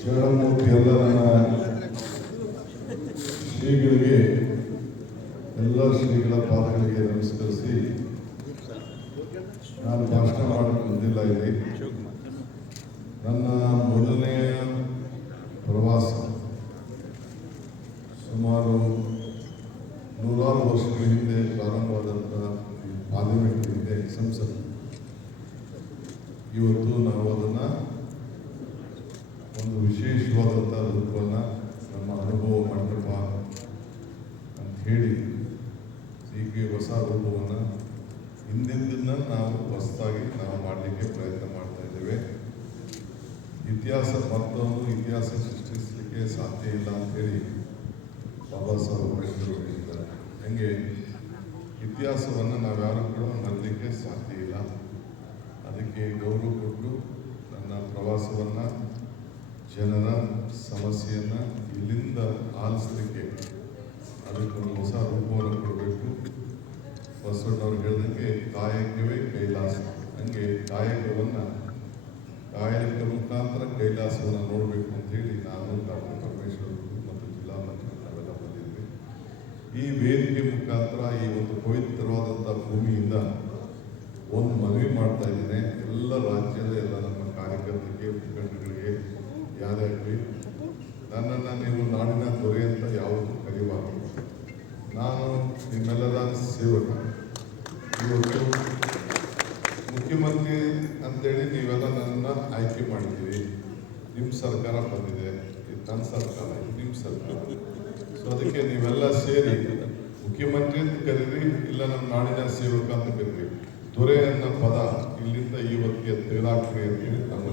ಶರಣಮೂರ್ತಿ ಎಲ್ಲ ನನ್ನ ಶ್ರೀಗಳಿಗೆ ಎಲ್ಲ ಶ್ರೀಗಳ ಪಾದಗಳಿಗೆ ನಮಸ್ಕರಿಸಿ ನಾನು ಭಾಷಣ ಮಾಡಲು ಬಂದಿಲ್ಲ. ಇಲ್ಲಿ ನನ್ನ ಮೊದಲನೆಯ ಪ್ರವಾಸ ಸುಮಾರು 100 ವರ್ಷಗಳ ಹಿಂದೆ ಪ್ರಾರಂಭವಾದಂಥ ಪಾರ್ಲಿಮೆಂಟ್ ಹಿಂದೆ ಸಂಸತ್, ಇವತ್ತು ನಾವು ಅದನ್ನು ಒಂದು ವಿಶೇಷವಾದಂಥ ರೂಪವನ್ನು ನಮ್ಮ ಅನುಭವ ಮಂಟಪ ಅಂತ ಹೇಳಿ ಹೀಗೆ ಹೊಸ ರೂಪವನ್ನು ಹಿಂದಿಂದನ್ನು ನಾವು ಹೊಸದಾಗಿ ಮಾಡಲಿಕ್ಕೆ ಪ್ರಯತ್ನ ಮಾಡ್ತಾ ಇದ್ದೇವೆ. ಮತ್ತೊಂದು ಇತಿಹಾಸ ಸೃಷ್ಟಿಸಲಿಕ್ಕೆ ಸಾಧ್ಯ ಇಲ್ಲ ಅಂತೇಳಿ ಬಾಬಾ ಸಾಹೇಬ್ ಅಂಬೇಡ್ಕರ್ ಹೇಳಿದ್ದಾರೆ. ಹಂಗೆ ಇತಿಹಾಸವನ್ನು ನಾವ್ಯಾರು ಕೂಡ ಮರಲಿಕ್ಕೆ ಸಾಧ್ಯ ಇಲ್ಲ. ಅದಕ್ಕೆ ಗೌರವ ಕೊಟ್ಟು ನನ್ನ ಪ್ರವಾಸವನ್ನು ಜನರ ಸಮಸ್ಯೆಯನ್ನು ಇಲ್ಲಿಂದ ಆಲಿಸಲಿಕ್ಕೆ ಅದಕ್ಕೊಂದು ಹೊಸ ರೂಪವನ್ನು ಕೊಡಬೇಕು. ಬಸವಣ್ಣವ್ರು ಹೇಳಿದಂಗೆ ಕಾಯಕವೇ ಕೈಲಾಸ. ಹಂಗೆ ಕಾಯಕ ಮುಖಾಂತರ ಕೈಲಾಸವನ್ನು ನೋಡಬೇಕು ಅಂತೇಳಿ ನಾನು ಡಾಕ್ಟರ್ ಪರಮೇಶ್ವರ್ ಮತ್ತು ಜಿಲ್ಲಾ ಮಂತ್ರಿ ನಾವೆಲ್ಲ ಬಂದಿದ್ವಿ. ಈ ವೇದಿಕೆ ಮುಖಾಂತರ ಈ ಒಂದು ಪವಿತ್ರವಾದಂಥ ಭೂಮಿಯಿಂದ ಒಂದು ಮನವಿ ಮಾಡ್ತಾ ಇದ್ದೇನೆ. ಎಲ್ಲ ರಾಜ್ಯದ ಎಲ್ಲ ನಮ್ಮ ಕಾರ್ಯಕರ್ತರಿಗೆ, ಮುಖಂಡರಿಗೆ, ಯಾರ್ಯಾರಿಗೆ ನನ್ನನ್ನು ನೀವು ನಾಡಿನ ದೊರೆ ಅಂತ ಯಾವತ್ತೂ ಕರೆಯಬಾರದು. ನಾನು ನಿಮ್ಮೆಲ್ಲರ ಸೇವಕ. ಇವತ್ತು ಮುಖ್ಯಮಂತ್ರಿ ಅಂತೇಳಿ ನೀವೆಲ್ಲ ನನ್ನನ್ನು ಆಯ್ಕೆ ಮಾಡಿದ್ದೀವಿ. ನಿಮ್ಮ ಸರ್ಕಾರ ಬಂದಿದೆ, ಇದು ನನ್ನ ಸರ್ಕಾರ, ಇದು ನಿಮ್ಮ ಸರ್ಕಾರ. ಸೊ ಅದಕ್ಕೆ ನೀವೆಲ್ಲ ಸೇರಿ ಮುಖ್ಯಮಂತ್ರಿ ಅಂತ ಕರೀರಿ, ಇಲ್ಲ ನಮ್ಮ ನಾಡಿನ ಸೇವಕ ಅಂತ ಕರೀರಿ. ದೊರೆ ಅನ್ನೋ ಪದ ಇಲ್ಲಿಂದ ಇವತ್ತಿಗೆ ತೆಗೆದಾಕ್ರಿ ಅಂತೇಳಿ ನಮ್ಮ